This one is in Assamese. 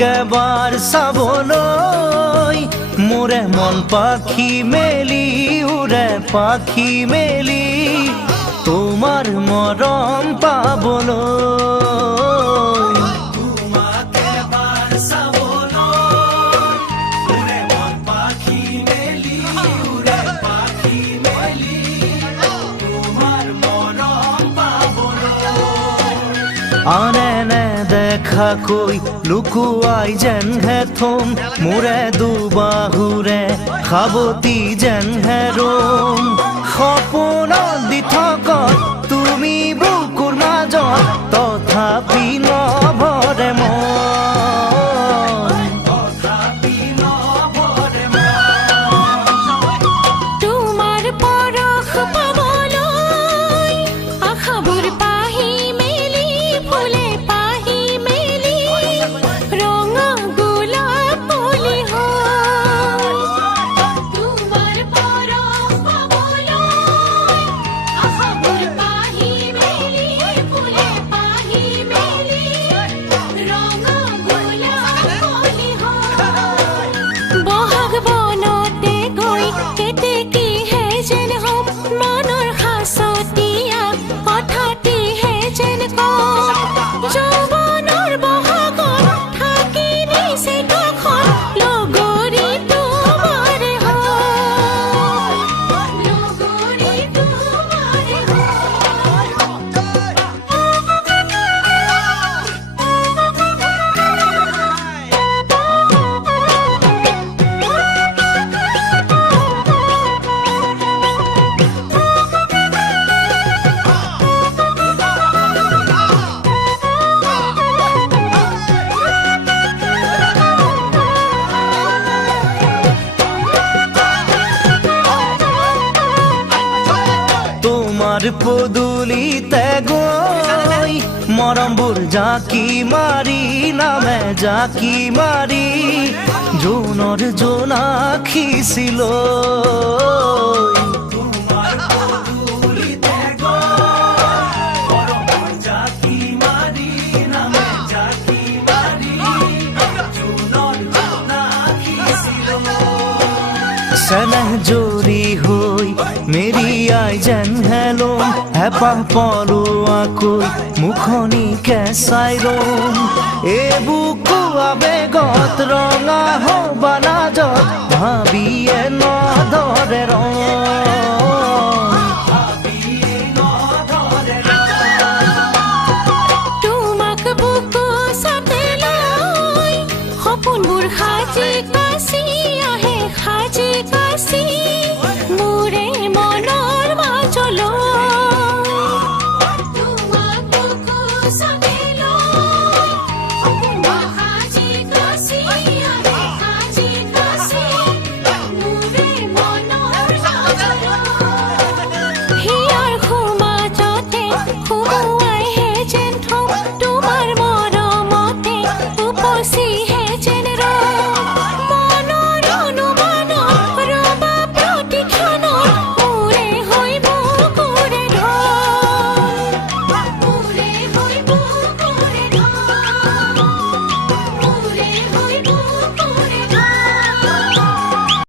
একেবাৰ চাবলৈ মোৰে মন পাখি মেলি উৰে পাখি মেলি তোমাৰ মৰম পাবলৈ আনে নেদেখাকৈ লুকুৱাই যেনহে থম মোৰে দুবাহুৰে সাৱটি যেনহে ৰম সপোনত দি থকত তুমি বুকুৰ মাজত তথাপি নভৰে মন তোমাৰ পৰশ পাবলৈ আশাবোৰ পাহি মেলি ফুলে পাহি মেলি ৰঙা গোলাপ পুলি হয় তোমাৰ পৰশ পাবলৈ আশাবোৰ পাহি মেলি ফুলে পাহি মেলি ৰঙা গোলাপ পুলি হয় বহাগ বনতে গৈ কেতেকীহে যেন হম মনৰ সাঁচতীয়া কথাটিহে যেন কম যৌৱনৰ বহাগত থাকি নিছে কাষত লগৰী তোমাৰে হয় লগৰী তোমাৰে তোমাৰ পদূলিতে গৈ মৰমবোৰ জাকি মাৰি নামে জাকি মাৰি জোনৰ জোনাখিছিলৈ চেনেহ জৰি হৈ মেৰিয়াই যেনহে লম হেঁপাহ পলোৱাকৈ মুখনিকে চাই ৰম এই বুকু আবেগত ৰঙা হবানাজত ভাবিয়ে নধৰে ৰং